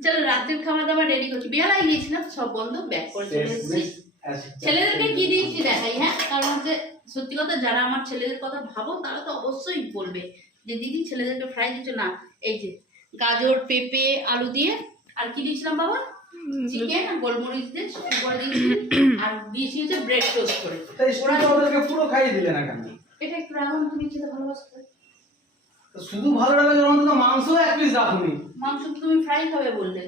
চলো রাতের খাবার দাবার রেডি করছি, বেলায় গিয়েছিলাম সব বন্ধ, ব্যাক করে চলে এসেছি। ছেলেদেরকে কি দিয়েছি দেখাই, হ্যাঁ, কারণ হচ্ছে সত্যি কথা যারা আমার ছেলেদের কথা ভাবো তারা তো অবশ্যই বলবে যে দিদি ছেলেদেরকে ফ্রাই দিচ্ছ না। এই যে গাজর পেঁপে আলু দিয়ে, আর কি দিয়েছিলাম বাবা, চিকেন আর গোলমরিচ দিয়ে শুকনো করে দিয়েছি, আর দিয়েছি হচ্ছে ব্রেড টোস্ট করে। ওরা ওদেরকে পুরো খাইয়ে দিলে না কেন? এটা একটু রাখুন, তুমি খেতে ভালোবাসো। শুধু ভালো লাগে অন্তত মাংস এক পিস রাখুনি। মাংস তো তুমি ফ্রাই খাবে বললে,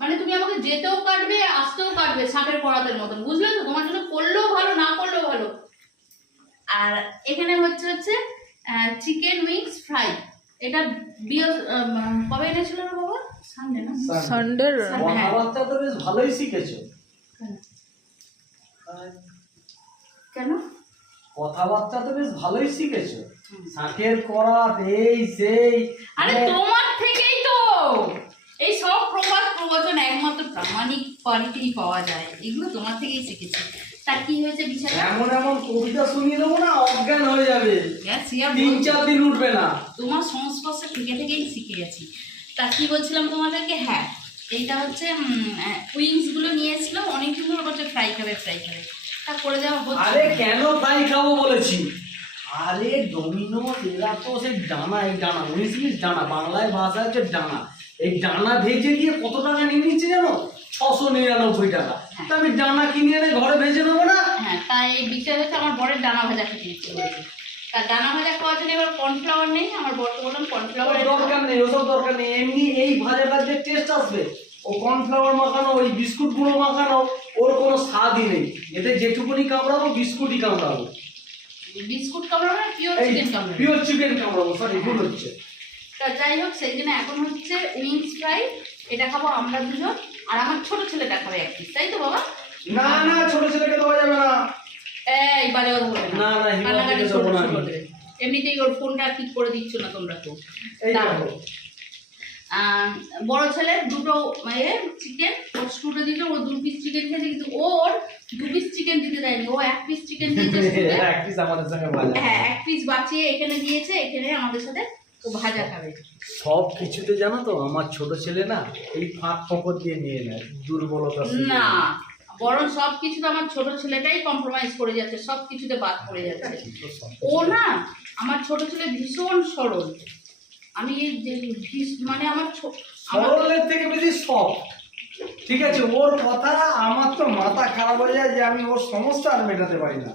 মানে তুমি আমাকে যেতেও কাটবে আসতেও কাটবে সাপের করাতের মতন, বুঝলে তো? তোমার জন্য করলেও ভালো না করলেও ভালো। আর এখানে হচ্ছে চিকেন উইংস ফ্রাই। এটা কবে এনেছিল না বাবা? সানডে না? সানডে। কথাবার্তা তো বেশ ভালোই শিখেছো। কেন? কথাবার্তা তো বেশ ভালোই শিখেছো, শাকের করাত এই সেই। আরে তোমার থেকেই তো এই সব প্রবাদ প্রবচন একমাত্র প্রামাণিক বাড়িতেই পাওয়া যায়, এগুলো তোমার থেকেই শিখেছি। তা কি হয়েছে বিছানা? এমন এমন কবিতা শুনিয়ে দেবো না, অজ্ঞান হয়ে যাবে, 3-4 দিন উঠবে না। তোমার সংস্পর্শে থেকেই শিখে গেছি। তা কি বলছিলাম তোমাদেরকে, হ্যাঁ এইটা হচ্ছে উইংস গুলো নিয়েছিলাম, অনেকদিন ধরে বলছে ফ্রাই খাবে তা করে দেওয়া হচ্ছে। আরে কেন ফ্রাই খাবো বলেছি? আরে ডোমিনোস এরা তো সেই ডানা, এই ডানা 19 ডানা, বাংলায় ভাষা হচ্ছে ডানা। এই ডানা ভেজে দিয়ে কত টাকা নিয়ে নিচ্ছে জানো? 699 টাকা। তা আমি ডানা কিনে এনে ঘরে ভেজে নেবো না? হ্যাঁ, তাই এই বিষয় হচ্ছে আমার বরের ডানা ভাজা খেতে ইচ্ছে করেছে। তা ডানা ভাজা খাওয়ার জন্য এবার কর্নফ্লাওয়ার নেই, আমার বরকে বললাম কর্নফ্লাওয়ার দরকার নেই, ওসব দরকার নেই। এমনি এই ভাজাটার যে টেস্ট আসবে, ও কর্নফ্লাওয়ার মাখানো, ওই বিস্কুট গুঁড়ো মাখানো, ওর কোনো স্বাদই নেই। এতে যেটুকুনি কামড়াবো বিস্কুটই কামড়াবো। বিস্কুট কামড়াবো না, পিওর চিকেন কামড়াবো। পিওর চিকেন কামড়াবো, সরি ভুল হচ্ছে। তা যাই হোক, সেই জন্য এখন হচ্ছে উইংস ফ্রাই, এটা খাবো আমরা দুজন, আর আমার ছোট ছেলেটা খাবে এক পিস, তাই তো বাবা? না না, ছোট ছেলেকে দেওয়া যাবে না। এই বারে কথা বলে না না, কান্নাকাটি দেবো না আমি। এমনিতেই ওর ফোনটা ঠিক করে দিচ্ছ না তোমরা তো। এই দেখো, বড় ছেলের দুটো চিকেন, ওর স্টুডে দিল, ও 2 পিস চিকেন খেয়েছে, কিন্তু ওর 2 পিস চিকেন দিতে দেয়নি, ও 1 পিস চিকেন দিয়েছে। এক পিস আমাদের সঙ্গে ভাজা। হ্যাঁ, 1 পিস বাঁচিয়ে এখানে দিয়েছে, এখানে আমাদের সাথে ও ভাজা খাবে। সব কিছুতে জানো তো আমার ছোট ছেলে না এই ফাঁক ফকর দিয়ে নিয়ে নেয়, দুর্বলতা। না, বরং সব কিছুতে আমার ছোট ছেলেটাই কম্প্রোমাইজ করে যাচ্ছে, সব কিছুতে বাদ পড়ে যাচ্ছে। ও না, আমার ছোট ছেলে ভীষণ সরল। আমি এই যে মানে আমার সরলের থেকে বেশি সফট। ঠিক আছে, ওর কথা আমার তো মাথা খারাপ হয়ে যায় যে আমি ওর সমস্যা আর মেটাতে পারি না।